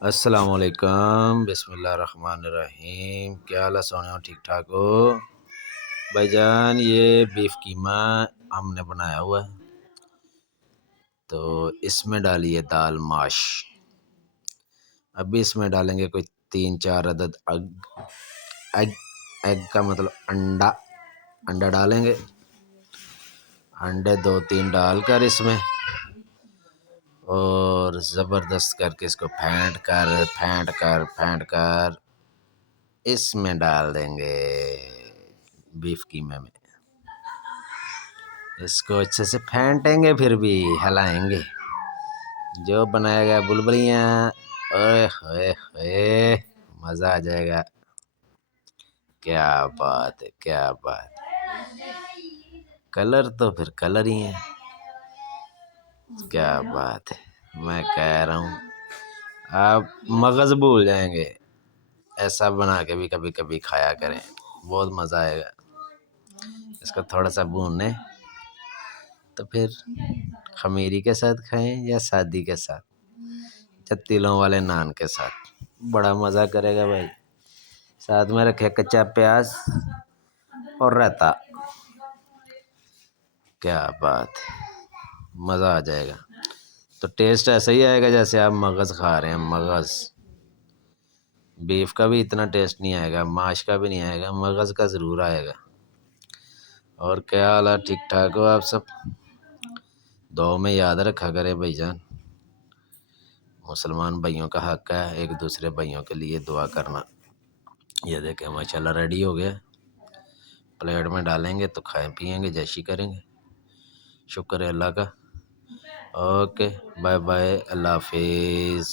السلام علیکم، بسم اللہ الرحمن الرحیم۔ کیا حال ہے سونے ہو؟ ٹھیک ٹھاک ہو بھائی جان؟ یہ بیف قیمہ ہم نے بنایا ہوا ہے، تو اس میں ڈالیے دال ماش۔ ابھی اس میں ڈالیں گے کوئی 3-4 عدد ایگ کا مطلب انڈا ڈالیں گے۔ انڈے 2-3 ڈال کر اس میں اور زبردست کر کے اس کو پھینٹ کر اس میں ڈال دیں گے بیف قیمے میں۔ اس کو اچھے سے پھینٹیں گے، پھر بھی ہلائیں گے۔ جو بنائے گا بلبلیاں، اوئے ہوئے ہوئے، مزہ آ جائے گا۔ کیا بات ہے، کیا بات ہے! کلر تو پھر کلر ہی ہیں۔ کیا بات ہے! میں کہہ رہا ہوں آپ مغز بھول جائیں گے۔ ایسا بنا کے بھی کبھی کبھی کھایا کریں، بہت مزہ آئے گا۔ اس کو تھوڑا سا بھونیں تو پھر خمیری کے ساتھ کھائیں یا سادی کے ساتھ یا تلوں والے نان کے ساتھ، بڑا مزہ کرے گا بھائی۔ ساتھ میں رکھے کچا پیاز اور رائتا۔ کیا بات ہے! مزہ آ جائے گا۔ تو ٹیسٹ ایسا ہی آئے گا جیسے آپ مغز کھا رہے ہیں۔ مغز بیف کا بھی اتنا ٹیسٹ نہیں آئے گا، ماش کا بھی نہیں آئے گا، مغز کا ضرور آئے گا۔ اور کیا حال ہے؟ ٹھیک ٹھاک ہو آپ سب؟ دعا میں یاد رکھا کرے بھائی جان، مسلمان بھائیوں کا حق ہے ایک دوسرے بھائیوں کے لیے دعا کرنا۔ یہ دیکھیں ماشاءاللہ ریڈی ہو گیا، پلیٹ میں ڈالیں گے تو کھائیں پیئیں گے، جیشی کریں گے۔ شکر ہے اللہ کا۔ اوکے، بائے بائے، اللہ حافظ۔